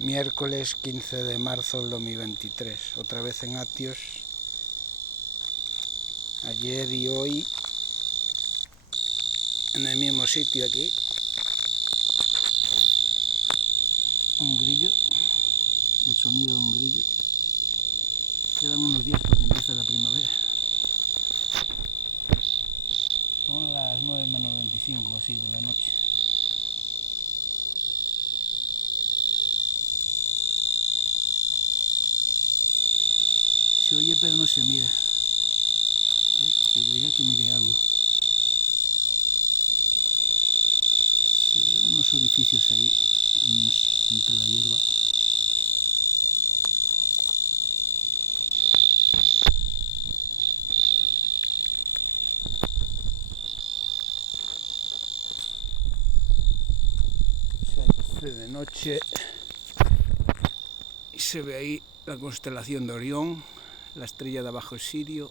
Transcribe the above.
Miércoles 15 de marzo del 2023, otra vez en Atios, ayer y hoy en el mismo sitio aquí, un grillo, el sonido de un grillo. Quedan unos días para que empiece la primavera. Son las 9:25 así de la noche. Se oye pero no se mira. Juraría que mire algo. Se ven unos orificios ahí, entre la hierba. Se hace de noche y se ve ahí la constelación de Orión, la estrella de abajo es Sirio.